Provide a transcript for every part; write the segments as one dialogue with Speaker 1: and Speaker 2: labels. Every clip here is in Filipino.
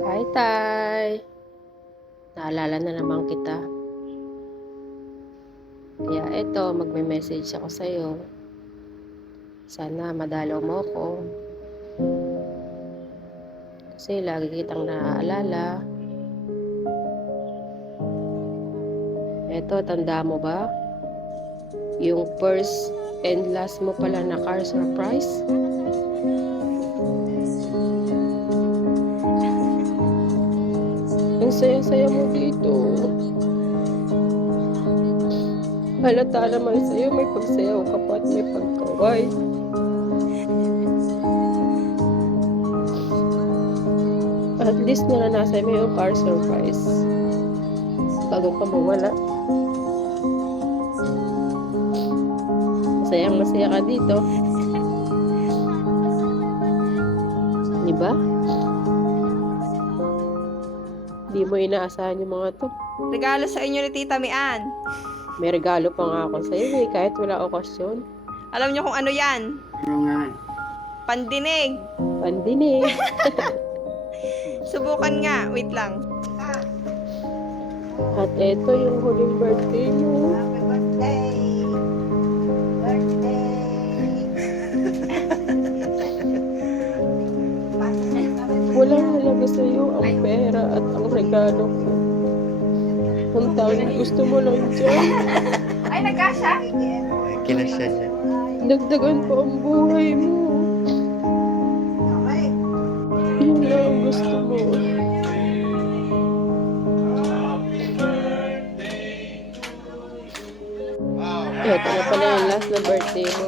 Speaker 1: Hi, Tay. Naalala na naman kita. Kaya eto, magme-message ako sa'yo. Sana madalaw mo ako. Kasi lagi kitang naaalala. Eto, tanda mo ba? Yung first and last mo pala na car surprise? Ang saya-saya mo dito. Halata naman sa'yo, may pagsayaw ka pa at may pagkaway. At least naranasan mo yung car surprise. Bago ka mawala. Masayang masaya ka dito. Di ba? Di mo inaasahan yung mga to.
Speaker 2: Regalo sa inyo ni Tita Mian.
Speaker 1: May regalo pa nga ako sa'yo eh, kahit wala okasyon.
Speaker 2: Alam niyo kung ano yan?
Speaker 3: Ano nga?
Speaker 2: Pandinig.
Speaker 1: Pandinig.
Speaker 2: Subukan nga. Wait lang.
Speaker 1: At eto yung huling birthday mo. Halaga sa'yo ang pera at ang regalo ko. Ang tawag gusto mo lang dyan.
Speaker 2: Ay, nagkasya?
Speaker 3: Kinasya siya.
Speaker 1: Dagdagan pa ang buhay mo. Yun lang ang gusto mo. Eto na pala yung last na birthday mo.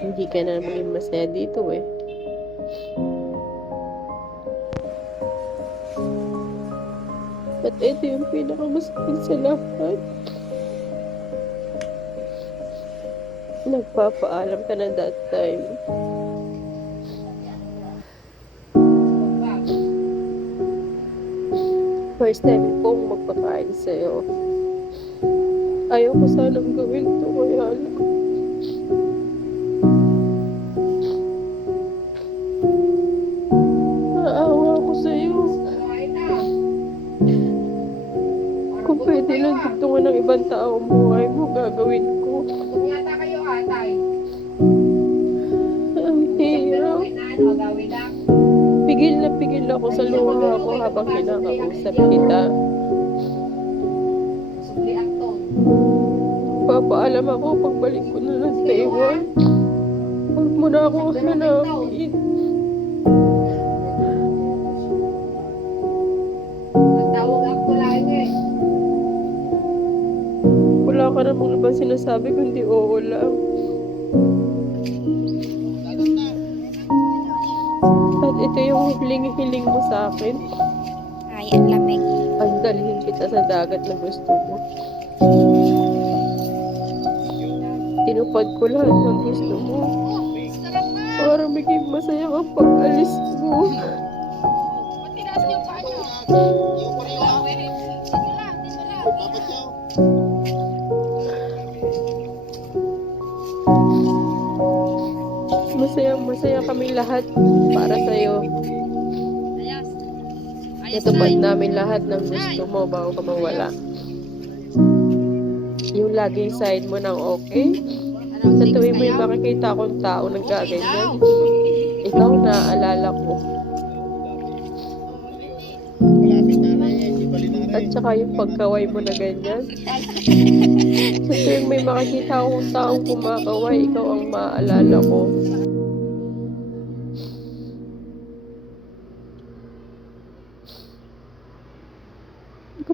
Speaker 1: Hindi ka na maging masaya dito eh. At ito yung pinakamasakit sa lahat. Nagpapaalam ka na that time. First time kong magpakain sa'yo. Ayaw ko sanang gawin to, Kung pwede lang dugtungan ng ibang tao ang buhay mo, gagawin ko.
Speaker 4: Yata kayo atay.
Speaker 1: Ang hirap.
Speaker 4: Lang.
Speaker 1: Pigil na pigil ako sa luha ko habang kinakausap kita. Papaalam ako pagbalik ko na ng Taiwan. Huwag mo na ako hanapin. Wala ka namang ibang sinasabi kundi oo lang. At ito yung hiling-hiling mo sa akin.
Speaker 2: Ay, ang lamig.
Speaker 1: Ang dalhin kita sa dagat na gusto mo. Tinupad ko lahat ng gusto mo. Para maging masaya ka pag-alis mo. Masaya, masaya kami lahat para sa'yo.
Speaker 4: Ayos.
Speaker 1: Natupad namin lahat ng gusto mo bago ka mawala. Yung laging side mo ng okay. Sa tuwing may makikita akong tao ikaw naaalala ko.
Speaker 3: Malapit na bali na
Speaker 1: At saka yung pagkaway mo na ganyan. Sa tuwing may makikita akong taong kumakaway, ikaw ang maaalala ko.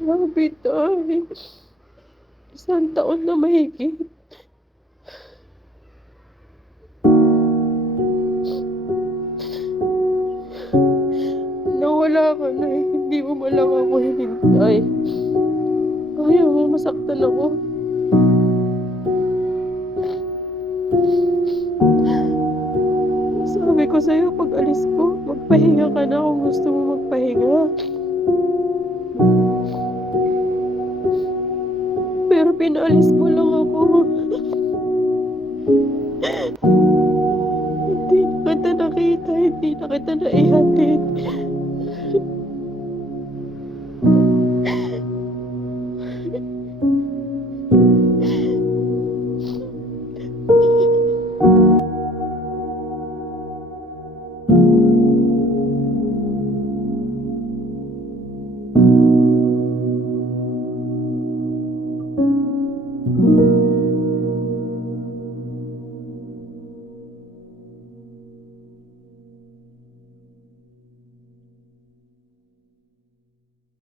Speaker 1: Grabe tayo. Isang taon na mahigit. Nawala ka na eh. Hindi mo man lang ako hinintay. Ayaw mo masaktan ako. Sabi ko sa'yo, pag alis ko, magpahinga ka na kung gusto mo magpahinga. Pinaalis mo lang ako. Hindi na kita nakita hindi na kita naihatid.